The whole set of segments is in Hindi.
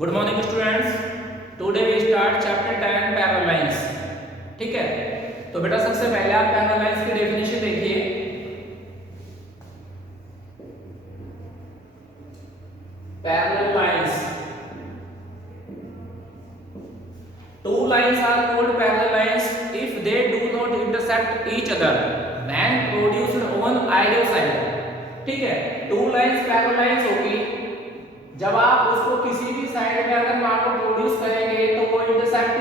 Good morning students. Today we start chapter 10 parallel lines. ठीक है, तो बेटा सबसे पहले आप पैरेलल लाइंस की डेफिनेशन देखिए। Parallel lines, two lines are called parallel lines if they do not intersect each other when produced on either side. ठीक है, टू लाइंस पैरेलल लाइंस होगी जब आप उसको किसी भी साइड में अगर मान लो प्रोड्यूस करेंगे तो वो इंटरसेक्ट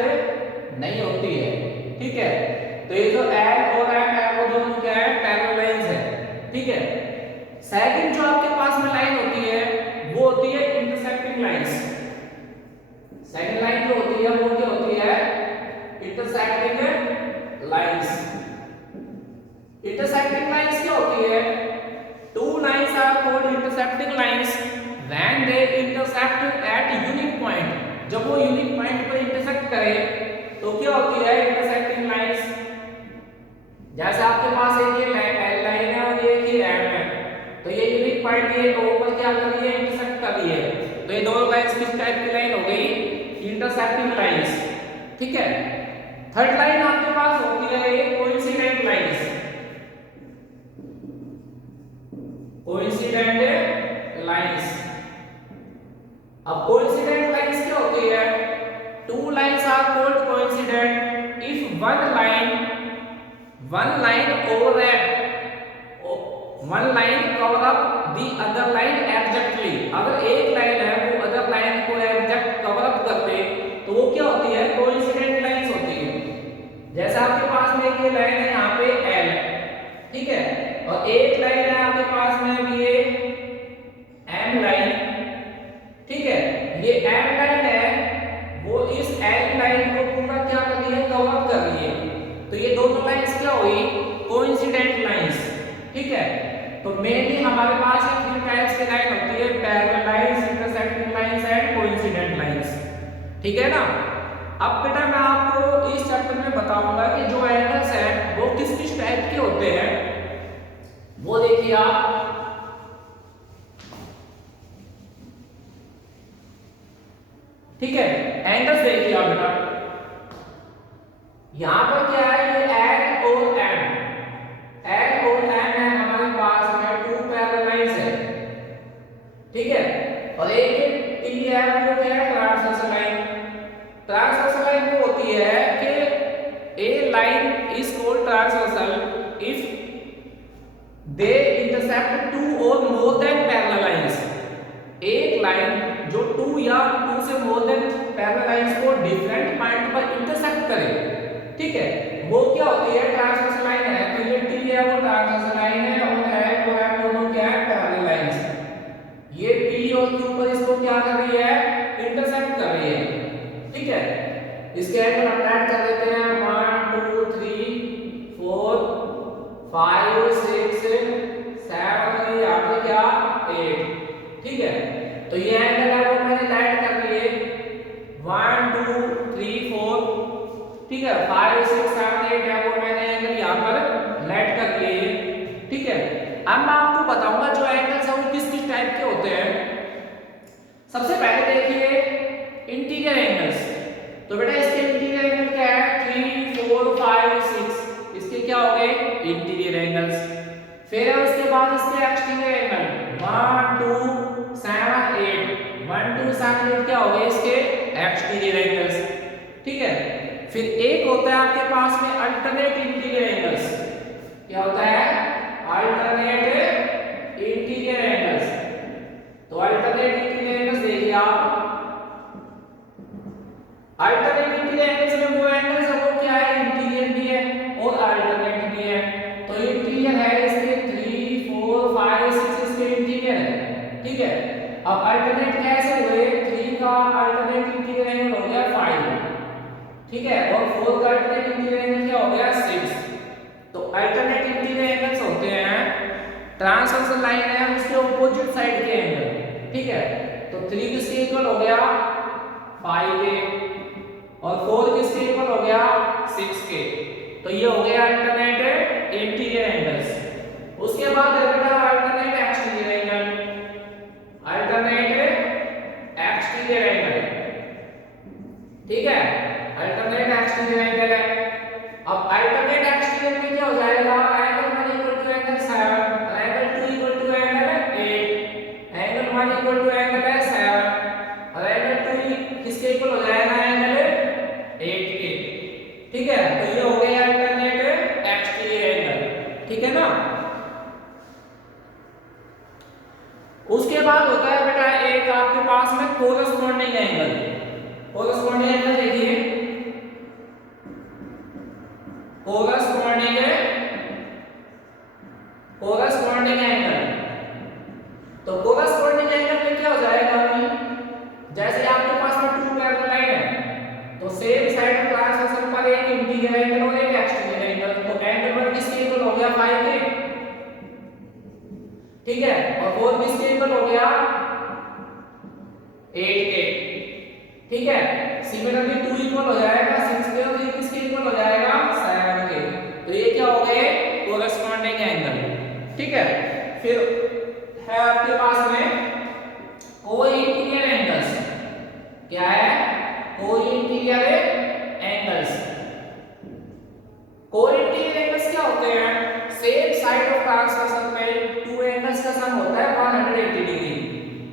नहीं होती है। ठीक है, तो ये जो एल और एम है वो दोनों क्या है, पैरेलल लाइंस है। ठीक है, सेकंड जो आपके पास में लाइन होती है वो होती है इंटरसेक्टिंग लाइंस। सेकंड लाइन जो होती है वो क्या होती है, इंटरसेक्टिंग लाइंस। इंटरसेक्टिंग लाइंस क्या होती है, two lines are called intersecting lines when they intersect at unique point। जब वो यूनिक पॉइंट पर इंटरसेक्ट करे तो क्या होती है इंटरसेक्टिंग लाइंस। जैसे आपके पास एक ये लाइन है और ये एक एम है, तो ये यूनिक पॉइंट ये ओ पर क्या कर रही है, इंटरसेक्ट कर रही है। तो ये दोनों लाइंस किस टाइप की लाइन हो गई, इंटरसेक्टिंग लाइंस। ठीक है, थर्ड लाइन आपके पास होती है ये कोइंसिडेंट लाइंस। कोइंसिडेंट लाइंस, अब कोइंसिडेंट लाइंस क्या होती है, two lines are called coincident if one line overlap, one line cover up the other line exactly. अगर एक लाइन है वो अदर लाइन को एग्जैक्ट कवर अप करते तो वो क्या होती है, कोइंसिडेंट लाइंस होती है। जैसे आपके पास में ये लाइन है यहाँ पे एल, ठीक है, और एक लाइन है आपके पास में ये एम लाइन। ठीक है, ये एम लाइन है वो इस एल लाइन को पूरा क्या कर रही है, कवर अप कर रही है। तो ये दोनों लाइंस क्या हुई, कोइंसिडेंट लाइंस। ठीक है, तो मेनली हमारे पास ये तीन टाइप्स की लाइन होती है, parallel lines, intersecting lines and coincident lines. ठीक है ना। अब बेटा मैं आपको इस चैप्टर में बताऊंगा कि जो एंगल्स हैं वो किस किस टाइप के होते हैं, वो देखिए आप। ठीक है, एंगल्स देखिए आप बेटा, यहां पर क्या है, ये एल और एम, एल और एम है हमारे पास में टू पैरेलल लाइंस है। ठीक है, और एक टी है वो क्या है, ट्रांसवर्सल लाइन। ट्रांसवर्सल लाइन वो होती है कि a line is called transversal if they intersect two और मोर देन पैरेलल लाइंस। एक लाइन जो टू या टू से मोर देन पैरेलल लाइंस को डिफरेंट पॉइंट पर इंटरसेक्ट करे, ठीक है, वो क्या होती है, ट्रांसवर्सल लाइन है। तो ये टी है वो ट्रांसवर्सल लाइन है और एल और एम दोनों क्या है, पैरेलल लाइंस। ये पी और क्यू पर इसको क्या कर रही है, इंटरसेक्ट कर रही है। ठीक है, इसके एंगल हम ऐड कर देते हैं 1 2 3 4 5 6 7 यहाँ पे क्या 8। ठीक है, तो ये एंगल है वो मैंने ऐड कर दिए 1 2 3 4। ठीक है, 5 6 7 8 है वो मैंने एंगल यहाँ पर ऐड कर दिए। ठीक है, अब मैं आपको बताऊंगा जो एंगल्स हैं वो किस किस टाइप के होते हैं। सबसे पहले देखिए इंटीरियर एंगल्स। तो बेटा इसके इंटीरियर एंगल क्या है, 3 4 5 6, इसके क्या हो गए, इंटीरियर एंगल्स। फिर उसके बाद इसके एक्सटीरियर एंगल 1 2 7 8, 1 2 7 8 क्या हो गए, इसके एक्सटीरियर एंगल्स। ठीक है, फिर एक होता है आपके पास में अल्टरनेट इंटीरियर एंगल्स। क्या होता है, अल्टरनेट इंटीरियर एंगल्स। तो अल्टरनेट इंटीरियर एंगल्स देखिए आप, अल्टरनेट इंटीरियर एंगल्स में वो एंगल्स है वो क्या है, इंटीरियर भी है और अल्टरनेट भी है। तो इंटीरियर है इसके 3 4 5 6 इसके इंटीरियर है। ठीक है, अब अल्टरनेट कैसे हुए, 3 का अल्टरनेट इंटीरियर एंगल हो गया 5। ठीक है, और 4 का अल्टरनेट इंटीरियर एंगल क्या हो गया 6। तो अल्टरनेट इंटीरियर एंगल्स होते हैं ट्रांसवर्सल लाइन है उसके ऑपोजिट साइड के एंगल। ठीक है, तो 3 किसके इक्वल हो गया 5 के और 4 किसके इक्वल हो गया 6 के। तो ये हो गया अल्टरनेट इंटीरियर एंगल्स। उसके बाद बेटा alternate exterior angle, alternate exterior angle. उसके बाद होता है बेटा एक आपके पास में कोरस्पॉन्डिंग एंगल। कोरस्पॉन्डिंग एंगल देखिए, कोरस्पॉन्डिंग एंगल। तो कोरस्पॉन्डिंग एंगल में क्या हो जाएगा अभी, जैसे आपके पास में टू पैरेलल लाइन है तो सेम साइड ऑफ ट्रांसवर्सल पर एक इंटीरियर एंगल और एक एक्सटीरियर एंगल, तो एंगल 1 किसके इक्वल हो गया 5 के, ठीक है, और 4 किसके इक्वल हो गया 8 के, ठीक है। सिमिलरली 2 इक्वल हो जाएगा 6 के और 3 किसके इक्वल हो जाएगा 7 के। तो ये क्या हो गए कोरस्पॉन्डिंग एंगल, ठीक है। फिर है आपके पास में कोइंटीरियर एंगल्स। क्या है कोइंटीरियर एंगल्स। कोइंटीरियर एंगल्स क्या होते हैं, सेम साइड ऑफ ट्रांसवर्सल में टू एंगल्स का सम होता है 180 डिग्री।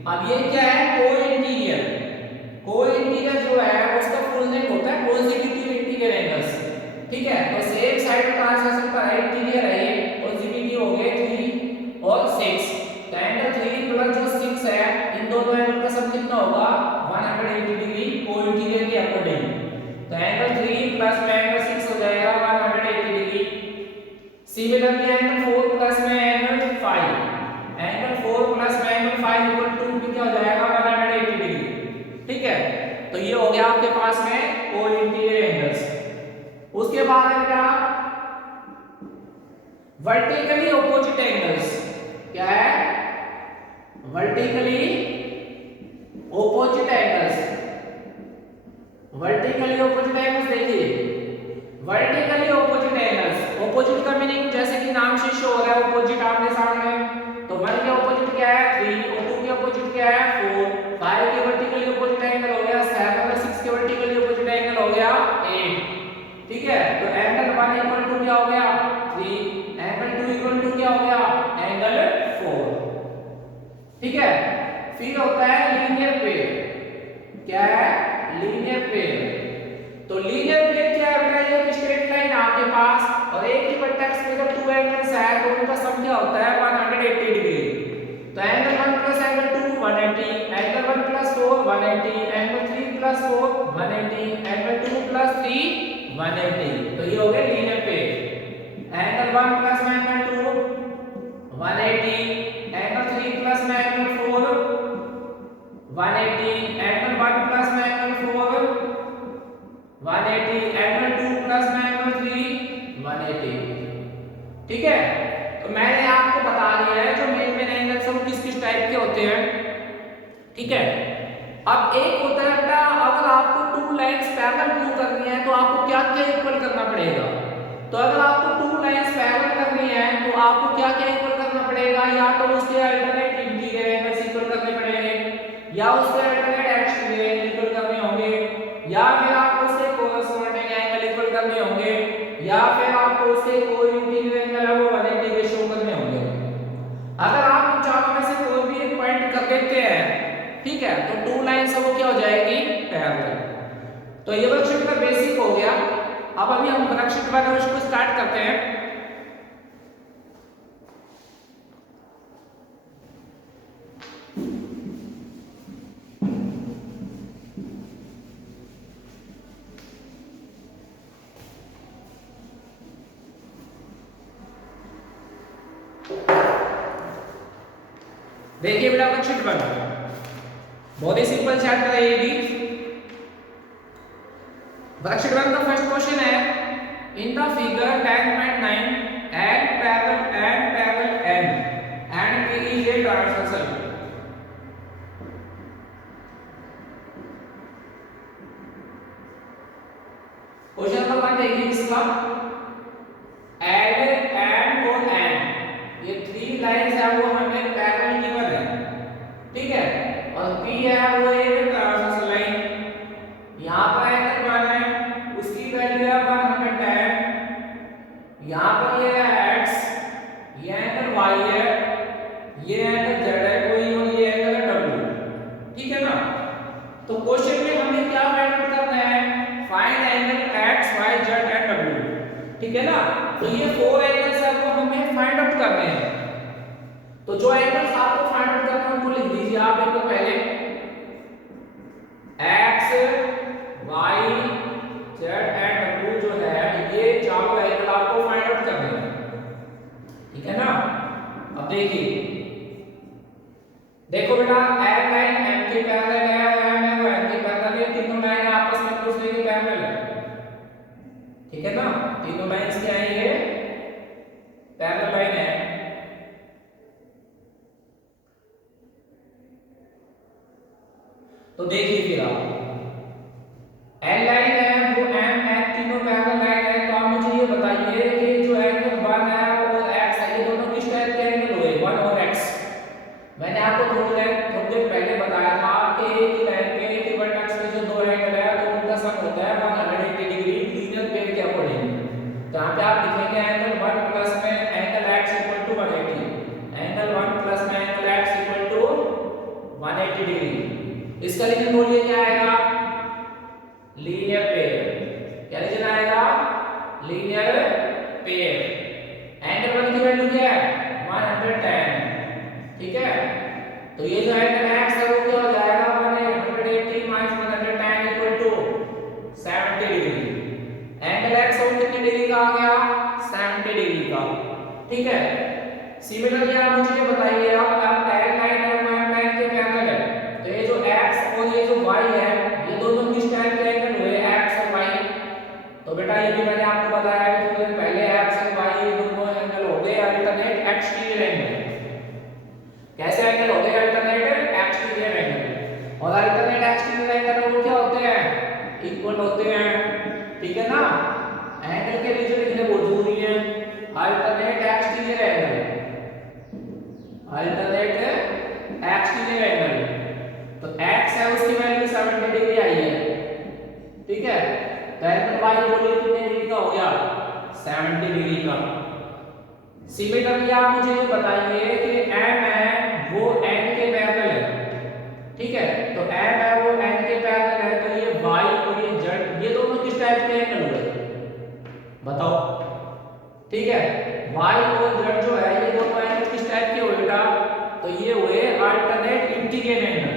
अब ये क्या है कोइंटीरियर। कोइंटीरियर जो है उसका फुल नेम होता है पॉजिटिव इंटीरियर एंगल्स, ठीक है। तो सेम साइड ऑफ ट्रांसवर्सल पर इंटीरियर है ये, पॉजिटिव हो गए 3 और 6, तो एंगल 3 प्लस जो 6 है इन दोनों एंगल का सम कितना होगा 180 डिग्री कोइंटीरियर के अकॉर्डिंग। तो एंगल 3 प्लस में एंगल 6 हो जाएगा 180 डिग्री। सिमिलरली एंगल 4 प्लस में एंगल 5, एंगल 4 प्लस में एंगल 5 इक्वल टू क्या हो जाएगा 180 डिग्री, ठीक है। तो ये हो गया आपके पास में कोइंटीरियर एंगल्स। उसके बाद है क्या वर्टिकली ऑपोजिट एंगल्स। क्या है vertically opposite angles. Vertically opposite angles देखिए, वर्टिकली ऑपोजिट एंगल्स, ऑपोजिट का मीनिंग जैसे कि नाम से शो हो रहा है ऑपोजिट आमने सामने, तो 1 के ऑपोजिट क्या है 3 और 2 के ऑपोजिट क्या है 4, 5 के वर्टिकली ऑपोजिट एंगल हो गया 7 और 6 के वर्टिकली ऑपोजिट एंगल हो गया 8, ठीक है। तो एंगल 1 इक्वल टू क्या हो गया 3, एंगल 2 इक्वल टू क्या हो गया एंगल 4, ठीक है। फिर होता है लीनियर पेयर। क्या है लीनियर पेयर। तो लीनियर पेयर क्या है बेटा, एक स्ट्रेट लाइन आपके पास और एक ही वर्टेक्स पे जब टू एंगल्स है तो उनका सम क्या होता है 180 डिग्री। तो angle 1 plus angle 2 180, angle 1 plus 4 180, angle 3 plus 4 180, angle 2 plus 3 180। तो ये हो गए लीनियर पेयर। एंगल 1 प्लस में एंगल 2 180, एंगल 3 प्लस में एंगल 4 180, एंगल 1 प्लस में एंगल 4 180, एंगल 2 प्लस में एंगल 3 180, ठीक है। तो मैंने आपको बता दिया है जो मेन मेन एंगल्स हैं वो किस किस टाइप के होते हैं, ठीक है। अब एक होता है बेटा अगर आपको टू लाइंस पैरेलल व्यू करनी है तो आपको क्या क्या इक्वल करना पड़ेगा। तो अगर आपको टू लाइंस पैरेलल करनी है तो आपको क्या क्या इक्वल करना पड़ेगा, या तो उसके अल्टरनेट इंटीरियर एंगल्स इक्वल करने पड़ेंगे, या उसके अल्टरनेट एक्सटीरियर एंगल इक्वल करने होंगे, या फिर आपको उसके कोरस्पॉन्डिंग एंगल इक्वल करने होंगे, या फिर आपको उसके कोई इंटीरियर एंगल है वो 180 के शो करने होंगे। अगर आप इन चारों में से कोई भी एक पॉइंट कर देते हैं, ठीक है, तो टू लाइन सब क्या हो जाएगी पैरेलल। तो ये वर्कशीट का बेसिक हो गया। अब अभी हम वर्कशीट वाले उसको स्टार्ट करते हैं। देखिए बेटा वर्कशीट 1 बहुत ही सिंपल चैप्टर है ये भी। वर्कशीट 1 का फर्स्ट क्वेश्चन है in the figure 10.9 and parallel and P is a transversal. Question number 1 देखिए इसका एंड और एंड ये 3 लाइंस है वो हमें पैरेलल गिवन है, ठीक है, और P है वो एक ट्रांसवर्सल लाइन। यहां पर एंगल 1 है उसकी वैल्यू है 110, यहां पर ये है x, ये एंगल y है, ये एंगल z है कोई और ये एंगल है w, ठीक है ना। तो क्वेश्चन में हमें क्या फाइंड आउट करना है, find angle x y z and w, ठीक है ना। तो ये 4 एंगल्स है वो हमें फाइंड आउट करने हैं। तो जो एंगल्स आपको फाइंड आउट करने हैं उनको लिख दीजिए आप एक बार पहले, x y z and w जो है ये चारों एंगल आपको फाइंड आउट करने हैं, ठीक है ना। अब देखो बेटा m लाइन m के पैरेलल है और m है वो n के पैरेलल है, तीनों लाइन आपस में एक दूसरे के पैरेलल है, ठीक है ना। तीनों लाइंस क्या है, ये पैरेलल लाइन है। तो देखिए फिर आप n लाइन है वो m n तीनों पैरेलल लाइन है, तो आप मुझे ये बताइए कि जो एंगल 1 है और x है ये दोनों किस टाइप के एंगल हुए, 1 और x। मैंने आपको थोड़ी देर पहले बताया था कि एक ही लाइन पे एक ही वर्टेक्स पे जो दो एंगल है तो उनका सम होता है 180 डिग्री लीनियर पेयर के अकॉर्डिंग। जहां पे आप लिखेंगे एंगल 1 प्लस में angle x equal to 180, angle 1 plus में angle x equal to 180 degree. इसका रीजन बोलिए क्या आएगा, लीनियर पेयर। क्या रीजन आएगा, लीनियर पेयर। एंगल 1 की वैल्यू क्या है, 110, ठीक है। तो ये जो एंगल x है वो क्या हो जाएगा, 180 minus 110 equal to 70 degree. Angle x और कितने डिग्री का आ गया, 70 डिग्री का, ठीक है। सिमिलरली आप मुझे ये बताइए अब n लाइन और m लाइन के पैरेलल है, तो ये जो x और ये जो y है ये दोनों किस टाइप के एंगल हुए, x और y। तो बेटा ये भी मैंने आपको बताया कि थोड़ी देर पहले x और y ये दोनों एंगल हो गए अल्टरनेट एक्सटीरियर एंगल। कैसे एंगल हो गए, अल्टरनेट एक्सटीरियर एंगल। और अल्टरनेट एक्सटीरियर एंगल वो क्या होते हैं, इक्वल होते हैं, ठीक है ना। एंगल के रीजन लिखने बहुत जरूरी है। Alternate exterior angle, alternate exterior angle, तो x है उसकी वैल्यू 70 डिग्री आई है, ठीक है। तो एंगल y बोलिए कितने डिग्री का हो गया, 70 डिग्री का। सिमिलरली आप मुझे ये बताइए कि m है वो n के पैरेलल है, ठीक है। तो m है वो n के पैरेलल है, तो ये y और ये z ये दोनों किस टाइप के एंगल हुए बताओ, ठीक है। y और z जो है ये दोनों एंगल किस टाइप के हुए बेटा, तो ये हुए अल्टरनेट इंटीग्रेट एंगल।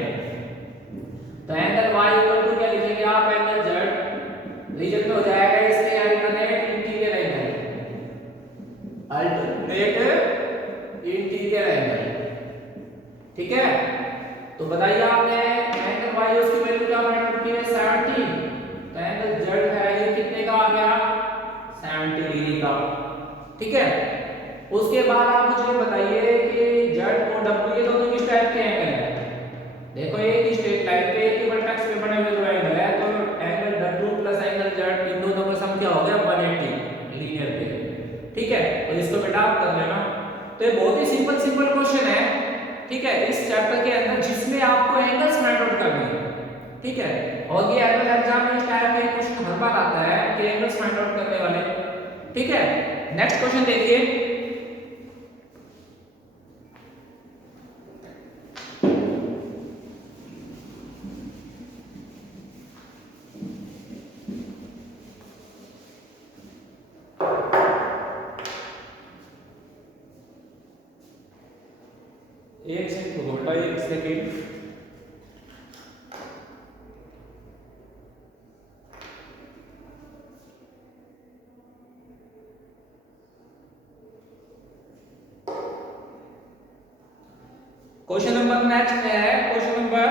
तो एंगल y इक्वल टू क्या लिखेंगे आप, एंगल z, रीजन में हो जाएगा इसके alternate interior angle, alternate interior angle, ठीक है। तो बताइए आपने एंगल y उसकी वैल्यू क्या फाइंड आउट की है, 70। तो एंगल z है ये कितने का आ गया, 70 डिग्री का, ठीक है। उसके बाद आप मुझे बताइए कि z और w ये दोनों किस टाइप के एंगल हैं। देखो एक ही स्ट्रेट लाइन पे एक ही वर्टेक्स पे बने हुए दो एंगल है, तो angle w plus angle z इन दोनों का सम क्या हो गया, 180 लीनियर पे, ठीक है। तो इसको बेटा आप कर लेना। तो ये बहुत ही सिंपल क्वेश्चन है, ठीक है, इस चैप्टर के अंदर जिसमें आपको एंगल्स फाइंड आउट करने हैं, ठीक है। और ये एनुअल एग्जाम में इस टाइप के क्वेश्चन हर बार आता है कि एंगल्स फाइंड आउट करने वाले, ठीक है। नेक्स्ट क्वेश्चन देखिए, एक सेकंड बेटा, एक सेकंड। क्वेश्चन नंबर नेक्स्ट है, क्वेश्चन नंबर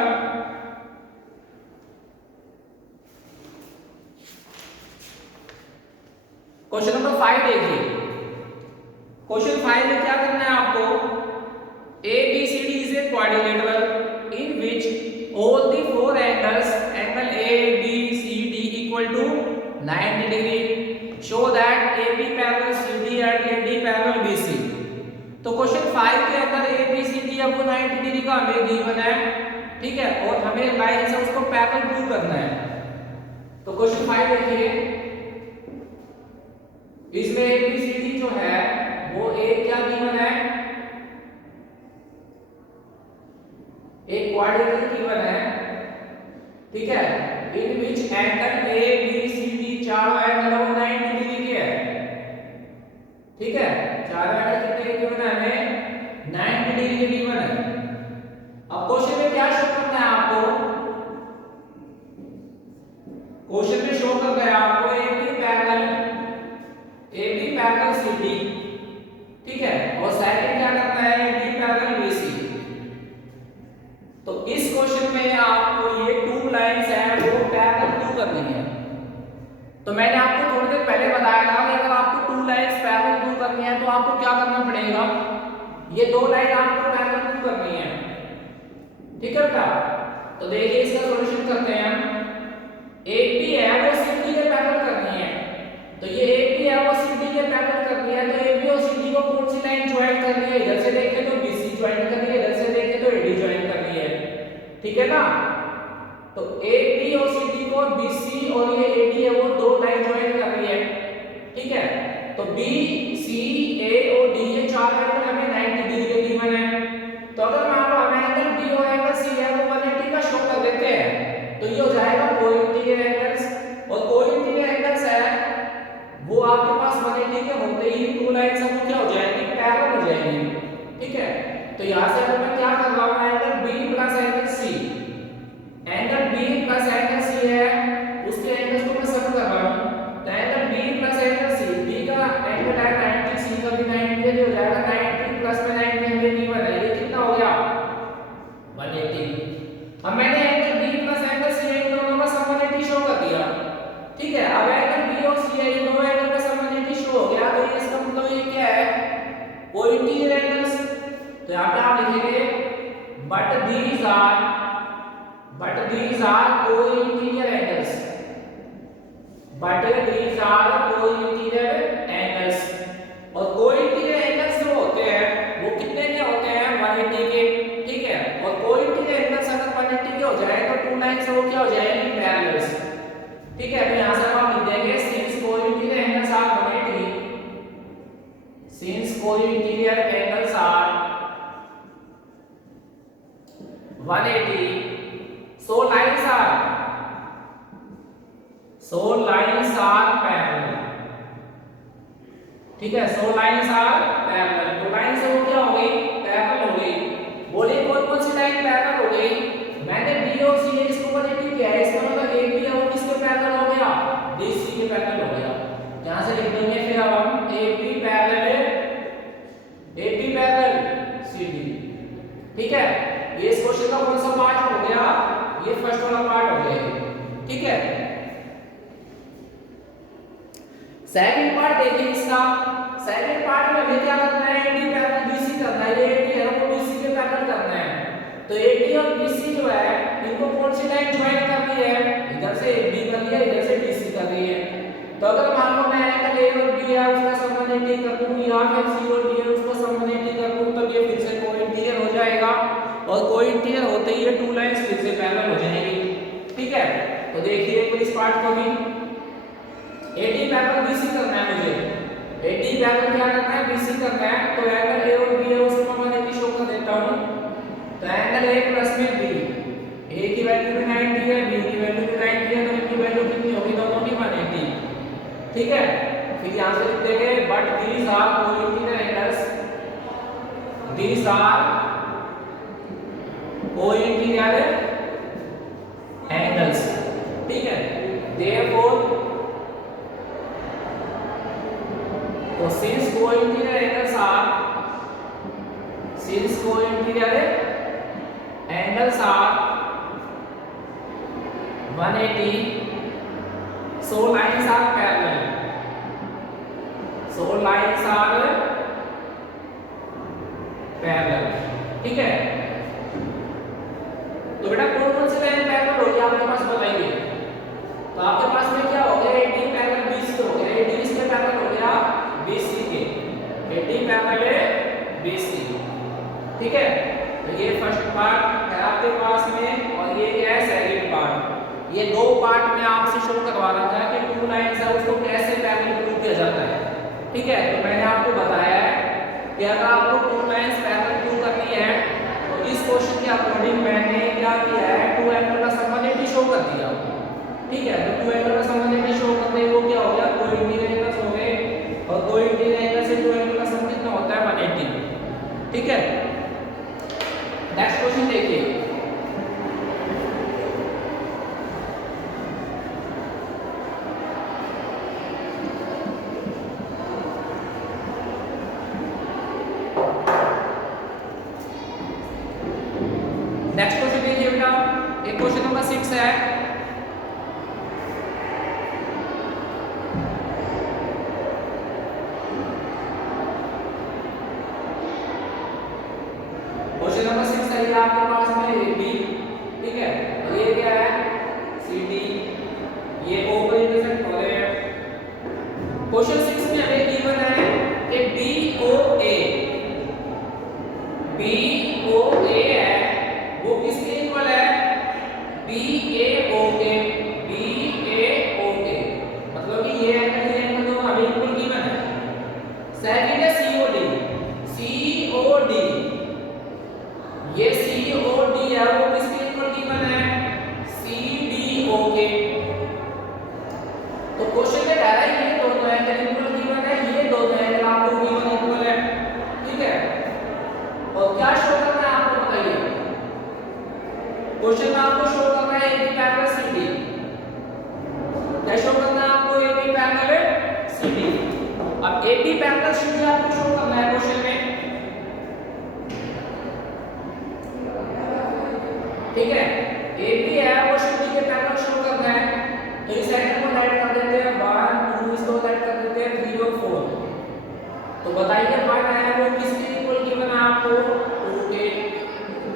5 देखिए। क्वेश्चन 5 में क्या करना है आपको, ABCD is a quadrilateral in which all the four angles, angle ABCD equal to 90 degree. Show that AB parallel CD and AD parallel BC. तो क्वेश्चन 5 के अंदर ABCD अब 90 डिग्री का हमें गिवन है, ठीक है, और हमें लाइन से उसको पैरेलल प्रूव करना है। तो क्वेश्चन 5 देखिए, इसमें ABCD जो है वो एक क्या गिवन है, एक क्वाड्रिलेटरल गिवन है, ठीक है, in which angle A B C D चारों एंगल 90 डिग्री के है, ठीक है। चारों एंगल कितने के गिवन है हमें, 90 डिग्री के गिवन है। अब क्वेश्चन में शो कर रहा है आपको AB पैरेलल CD, ठीक है, और सेकंड क्या करता है AB पैरेलल BC। तो इस क्वेश्चन में आपको ये टू लाइंस है वो पैरेलल टू करनी है। तो मैंने आपको थोड़ी देर पहले बताया था कि अगर आपको टू लाइंस पैरेलल टू करनी है तो आपको क्या करना पड़ेगा, ये दो लाइन आपको पैरेलल टू करनी है, ठीक है बेटा। तो देखिए इसका सॉल्यूशन करते हैं हम। AB है वो CD के पैरेलल करनी है, तो ये AB है वो CD के पैरेलल करनी है, तो AB और CD को कौन सी लाइन ज्वाइन करनी है, इधर से देखें तो BC ज्वाइन करनी है, इधर से देखें तो AD ज्वाइन करनी है, ठीक है ना। तो AB और CD को BC और ये AD है वो दो लाइन ज्वाइन कर रही है, ठीक है। तो BC A और D ये चार एंगल हमें 90 डिग्री के गिवन है। तो अगर मान लो हमें एंगल B और एंगल C है वो 180 का शो कर देते हैं, तो ये हो जाएगा कोइंटीग्रल एंगल्स। और कोइंटीग्रल एंगल्स है वो आपके पास 180 के होते ही टू लाइंस वो क्या हो जाएंगी, पैरेलल हो जाएंगी, ठीक है। तो यहां से अगर मैं क्या कर रहा हूं, angle B plus angle C, angle B plus angle C है उसके एंगल्स को मैं सम कर रहा हूं। तो angle B plus angle C, B का एंगल है 90, C का भी 90, ये हो जाएगा 90 प्लस में 90 हमें गिवन है, ये कितना हो गया 180। अब मैंने angle B plus angle C इन दोनों का सम 180 शो कर दिया, ठीक है। अब एंगल B और C इन दोनों एंगल का सम 180 शो हो गया, तो ये इसका मतलब ये क्या है, कोइंटीग्रल एंगल्स। तो यहां पे आप लिखेंगे but these are cointerior angles, but these are cointerior angles. और कोइंटीग्रल एंगल्स जो होते हैं वो कितने के होते हैं, 180 के, ठीक है। और कोइंटीग्रल एंगल्स अगर 180 के हो जाए तो टू लाइंस वो क्या हो जाएंगी, पैरेलल्स, ठीक है। तो यहां से हम लिख देंगे since cointerior angles are 180, since cointerior angles are 180, so lines are parallel, ठीक है। so lines are parallel, तो लाइन से वो क्या हो गई, पैरेलल हो गई। बोलिए कौन कौन सी लाइन पैरेलल हो गई, मैंने B और C इसको 180 किया है, इसका मतलब AB है वो किसके पैरेलल हो गया, BC के पैरेलल हो गया। यहां से लिख देंगे फिर अब हम AB पैरेलल CD, ठीक है। ये इस क्वेश्चन का कौन सा पार्ट हो गया, ये फर्स्ट वाला पार्ट हो गया, ठीक है। सेकंड पार्ट देखिए इसका, सेकंड पार्ट में हमें क्या करना है, AD पैरेलल BC करना है, ये AD है वो BC के पैरेलल करना है। तो AD और BC जो है इनको कौन सी लाइन ज्वाइन करनी है, इधर से AB कर लिया, इधर से BC कर रही है। तो अगर मान लो मैं एंगल A और B है उसका सम 180 कर दूं, यहां पे C और D है उसका सम 180 कर दूं, तो ये फिर से कोइंटीग्रल हो जाएगा, और कोइंटीग्रल होते ही ये टू लाइंस फिर से पैरेलल हो जाएंगी, ठीक है। तो देखिए इस पार्ट को भी AD पैरेलल BC करना है मुझे, AD पैरेलल क्या करना है, BC करना है। तो एंगल A और B है उसको मैं 180 शो कर देता हूं। तो एंगल A प्लस में B, A की वैल्यू भी 90 है, B की वैल्यू भी 90 है, तो इनकी वैल्यू कितनी होगी, दोनों की 180, ठीक है। फिर यहां से लिख देंगे but these are cointerior angles, these are cointerior angles, ठीक है। therefore तो since cointerior angles are 180, so lines are parallel, ठीक है। तो बेटा कौन कौन सी लाइन पैरेलल होगी आपके पास बताइए। तो आपके पास में क्या हो गया, AD पैरेलल BC हो गया, AD इसके पैरेलल हो गया BC के, AD पैरेलल BC, ठीक है। तो ये फर्स्ट पार्ट है आपके पास में, और ये क्या है सेकंड पार्ट। ये दो पार्ट में आपसे शो करवा रहा था कि टू लाइंस है उसको कैसे पैरेलल प्रूव किया जाता है, ठीक है। तो मैंने आपको बताया है कि अगर आपको टू लाइंस पैरेलल प्रूव करनी है तो इस क्वेश्चन के अकॉर्डिंग मैंने क्या किया है, टू एंगल का सम 180 शो कर दिया, ठीक है। तो टू एंगल का सम 180 शो करते ही वो क्या हो गया, कोइंटीग्रल एंगल्स हो गए, और कोइंटीग्रल एंगल से टू एंगल का सम कितना होता है 180, ठीक है। नेक्स्ट क्वेश्चन देखिए, नेक्स्ट क्वेश्चन देखिए बेटा, एक क्वेश्चन नंबर 6 है। क्वेश्चन नंबर 6 है, ये आपके पास में ए बी, ठीक है, और ये क्या है सी डी, ये ओ पर इंटरसेक्ट हो रहे हैं। क्वेश्चन 6 में हमें गिवन है कि बी ओ ए है वो किसके इक्वल है, बी ए ओ के, मतलब कि ये एंगल तो हमें इक्वल गिवन है। सेकंड है सी ओ डी, ये COD है वो किसके इक्वल गिवन है, CDO के। तो क्वेश्चन में कह रहा है ये दोनों एंगल इक्वल गिवन है, ये दोनों एंगल आपको गिवन इक्वल है, ठीक है। और क्या शो करना है आपको बताइए, क्वेश्चन में आपको शो करना है AB पैरेलल CD, क्या शो करना है आपको, AB पैरेलल CD। अब AB पैरेलल CD आपको शो करना है क्वेश्चन में, ठीक है। AB है वो CD के पैरेलल शो करना है, तो इस साइड को लाइट कर देते हैं 1 2, इसको लाइट कर देते हैं 3 और 4। तो बताइए 1 है वो किसके इक्वल गिवन है आपको, 2 के,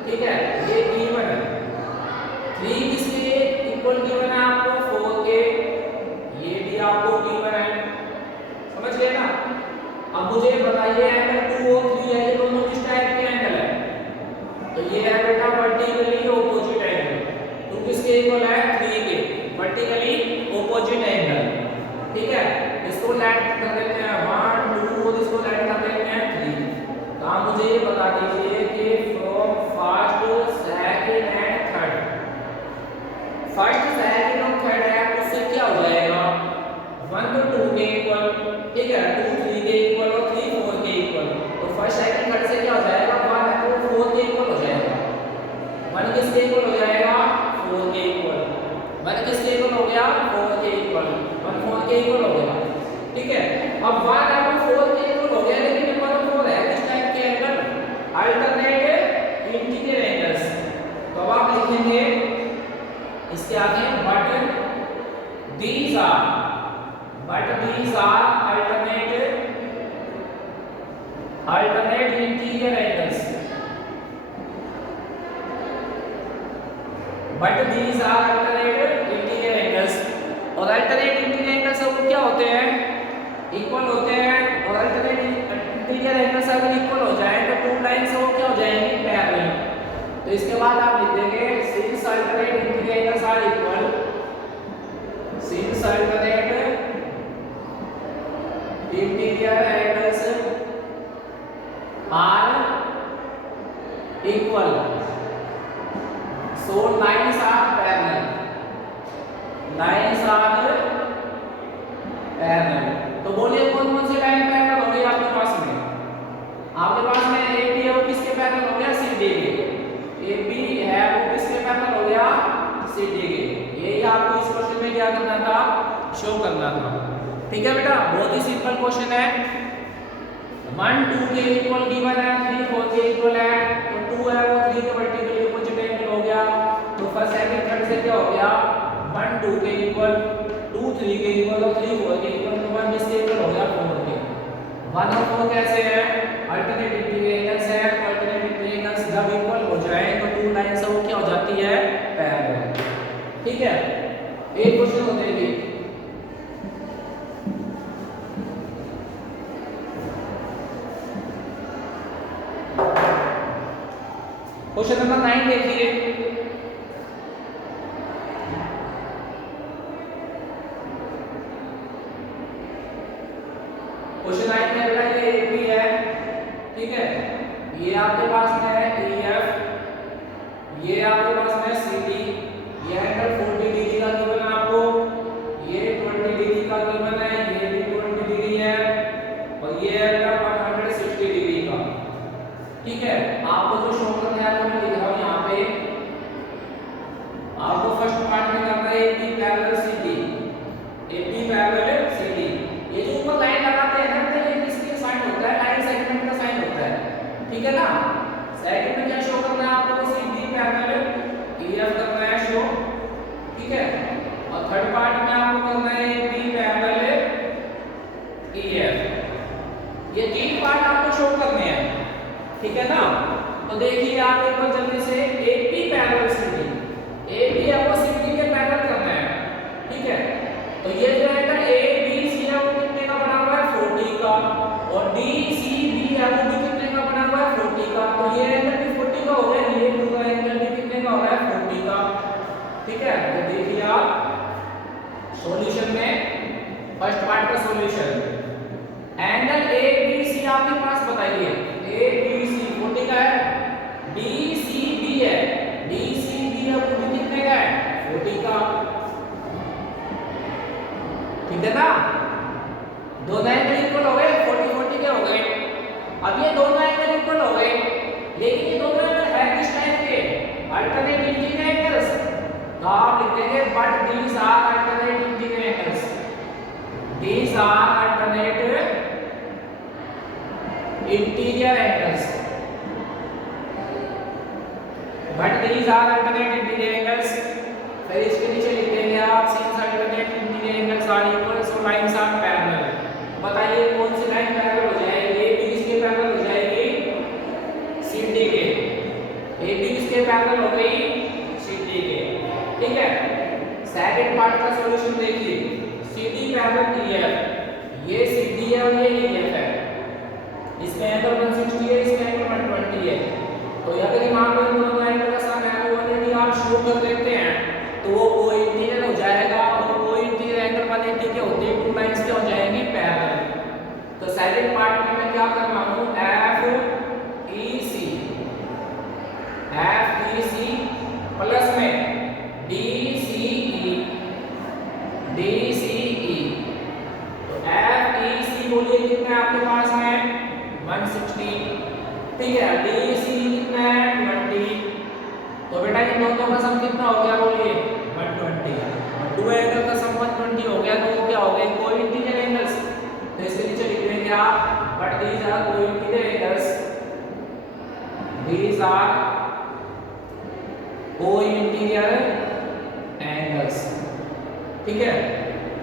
ठीक है, ये गिवन है। 3 किसके इक्वल गिवन है आपको, 4 के, ये भी आपको गिवन है, समझ गए ना। अब मुझे बताइए एंगल 2 और 3 है, ये दोनों किस टाइप के एंगल है, तो ये है बेटा वर्टिकली ऑपोजिट एंगल। 2 किसके इक्वल है, 3 के, वर्टिकली ऑपोजिट एंगल, ठीक है। इसको लाइट कर देते हैं 1 2 और इसको लाइट कर देते हैं 3। तो आप मुझे ये बता दीजिए कि from first second and third, first second और थर्ड है उससे क्या हो जाएगा, 1 तो 2 के इक्वल, ठीक है, 2 3 के इक्वल और 3 4 के इक्वल। तो फर्स्ट सेकंड थर्ड से क्या हो जाएगा, 1 है वो 4 के इक्वल हो जाएगा, 1 किसके इक्वल हो जाएगा, 4 के इक्वल, 1 किसके इक्वल हो गया, 4 के इक्वल, 1 4 के इक्वल हो गया, ठीक है। अब 1 है वो 4 के इक्वल हो गया, लेकिन 1 और 4 है किस टाइप के एंगल, अल्टरनेट इंटीरियर एंगल्स। तो अब आप लिखेंगे इसके आगे but these are alternate interior angles, but these are alternate interior angles। और alternate interior angles सब क्या होते हैं, इक्वल होते हैं। और alternate interior angles अगर इक्वल हो जाए तो 2 लाइंस वो क्या हो जाएंगी, पैरेलल। तो इसके बाद आप लिख देंगे since alternate interior angles are equal, since alternate interior angles are equal, so lines are parallel, तो बोलिए कौन कौन सी लाइन पैरेलल हो गई आपके पास में, AB है वो किसके पैरेलल हो गया, CD के। AB है वो किसके पैरेलल हो गया, CD के। यही आपको इस क्वेश्चन में क्या करना था, शो करना था, ठीक है बेटा। बहुत ही सिंपल क्वेश्चन है। 1 2 के इक्वल गिवन है, 3 4 के इक्वल है, तो 2 है वो 3 के वर्टिकली ऑपोजिट एंगल हो गया। तो फर्स्ट सेकंड थर्ड से क्या हो गया, 1 2 के इक्वल, 2 3 के इक्वल और 3 4 के इक्वल, तो 1 किसके इक्वल हो गया, 4 के। 1 और 4 कैसे है, अल्टरनेट इंटीरियर एंगल्स है। अल्टरनेट इंटीरियर एंगल्स जब इक्वल हो जाए तो 2 लाइन से वो क्या हो जाती है, पैरेलल, ठीक है। एक क्वेश्चन होते हैं क्वेश्चन नंबर 9 देखिए। क्वेश्चन 9 में बेटा ये AB है, ठीक है, ये आपके पास में है EF, ये आपके पास में CD, ये एंगल 40 डिग्री का गिवन है आपको, ये 20 डिग्री का गिवन है, ये भी 20 डिग्री है, और ये है 160 डिग्री का, ठीक है। आपको जो शो करना है वो मैं लिख रहा हूं यहां पे। आपको फर्स्ट पार्ट में करना है AB पैरेलल CD, ये जो ऊपर लाइन लगाते हैं ना, तो ये किसके साइन होता है, लाइन सेगमेंट का साइन होता है, ठीक है ना। सेगमेंट में क्या शो करना है आपको, CD पैरेलल ठीक है, तो देखिए आप सॉल्यूशन में फर्स्ट पार्ट का solution, angle A B C आपके पास बताइए, ए बी सी 40 का है, डी सी बी है, डी सी बी है वो भी कितने का है 40 का, ठीक है ना। दोनों एंगल इक्वल हो गए, 40 40 के हो गए। अब ये दोनों एंगल इक्वल हो गए, लेकिन ये दोनों एंगल है किस टाइप के, अल्टरनेट इंटीरियर एंगल्स, तो आप लिखेंगे but these are alternate interior angles, these are alternate interior angles, but these are alternate interior angles। फिर इसके नीचे लिख देंगे आप since alternate interior angles are equal so lines are parallel। बताइए कौन सी लाइन पैरेलल हो जाएगी, ए बी इसके पैरेलल हो जाएगी सी डी के, ए बी इसके पैरेलल हो गई सी डी के, ठीक है। सेकंड पार्ट का सॉल्यूशन देखिए, CD पैरेलल EF, ये CD है और ये EF है, इसमें एंगल 160 है, इसमें एंगल 120 है, तो अगर मान लो इन दोनों एंगल का सम है 180 आप शो कर देते हैं तो वो कोइंसिडेंट हो जाएगा, और कोइंसिडेंट एंगल 180 के होते हैं, टू लाइंस के हो जाएंगी पैरेलल। तो सेकंड पार्ट में मैं क्या कर रहा हूं, FEC प्लस में DCE, तो FEC बोलिए कितना आपके पास है 160, ठीक है, DCE कितना है 20, तो बेटा इन दोनों का सम कितना हो गया बोलिए 120, और दो एंगल का सम 120 हो गया, तो वो क्या हो गए कोइंसिडेंट एंगल्स। तो इसके नीचे लिख देंगे आप but these are coincident angles, these are coincident angles, ठीक है।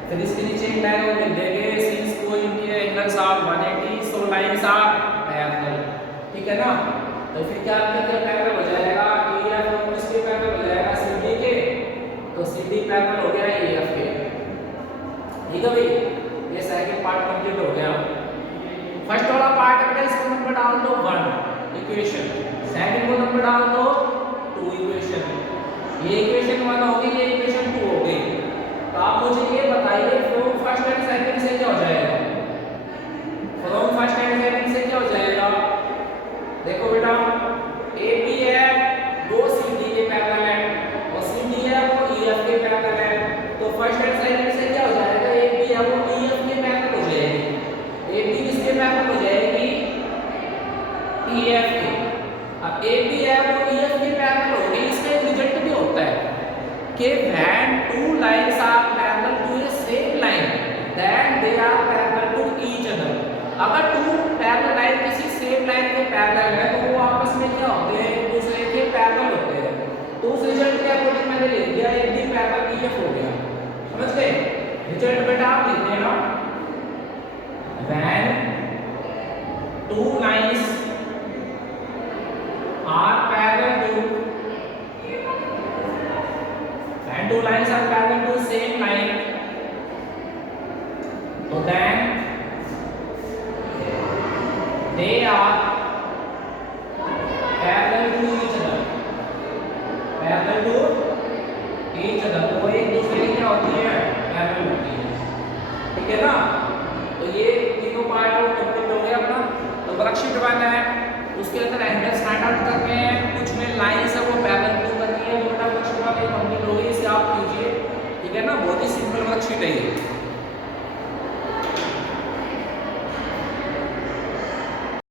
फिर इसके नीचे एक लाइन और लिख देंगे since coincident angles are 180 so lines are parallel, ठीक है ना। तो फिर क्या पैरेलल हो जाएगा, EF और इसके पैरेलल हो जाएगा CD के, तो CD पैरेलल हो गया EF के, ठीक है भाई। ये सेकंड पार्ट कंप्लीट हो गया। फर्स्ट वाला पार्ट है इसको नंबर डाल दो 1 इक्वेशन, सेकंड को नंबर डाल दो 2 इक्वेशन, ये इक्वेशन 1 हो गई, ये इक्वेशन 2 हो गई। तो आप मुझे ये बताइए फ्रॉम फर्स्ट एंड सेकंड से क्या हो जाएगा, फ्रॉम फर्स्ट एंड सेकंड से क्या हो जाएगा, देखो बेटा AB है वो CD के पैरेलल है, और CD है वो EF के पैरेलल है, तो फर्स्ट एंड सेकंड से क्या हो जाएगा, AB है वो EF के पैरेलल हो जाएगी, AB किसके पैरेलल हो जाएगी EF के। अब AB है वो EF के पैरेलल हो गई, इसका एक रिजल्ट भी होता है कि when two lines are parallel to a same line then they are parallel to each other। अगर टू पैरेलल लाइन किसी सेम लाइन के पैरेलल है तो वो आपस में क्या होते हैं, एक दूसरे के पैरेलल होते हैं। तो उस रिजल्ट के अकॉर्डिंग मैंने लिख दिया AB पैरेलल EF हो गया, समझ गए। रिजल्ट बेटा आप लिख देना when two lines are parallel to, when two lines are parallel to same line, so then they are parallel to each other, parallel to each other, तो वो एक दूसरे की क्या होती है पैरेलल होती है, ठीक है ना। तो ये तीनों पार्ट कंप्लीट हो गया अपना। तो वर्कशीट 1 है, उसके अंदर एंगल्स फाइंड आउट करने हैं, कुछ में लाइंस है वो पैरेलल टू करनी है, तो बेटा वर्कशीट 1 कंप्लीट हो गई, इसे आप कीजिए, ठीक है ना। बहुत ही सिंपल वर्कशीट है ये।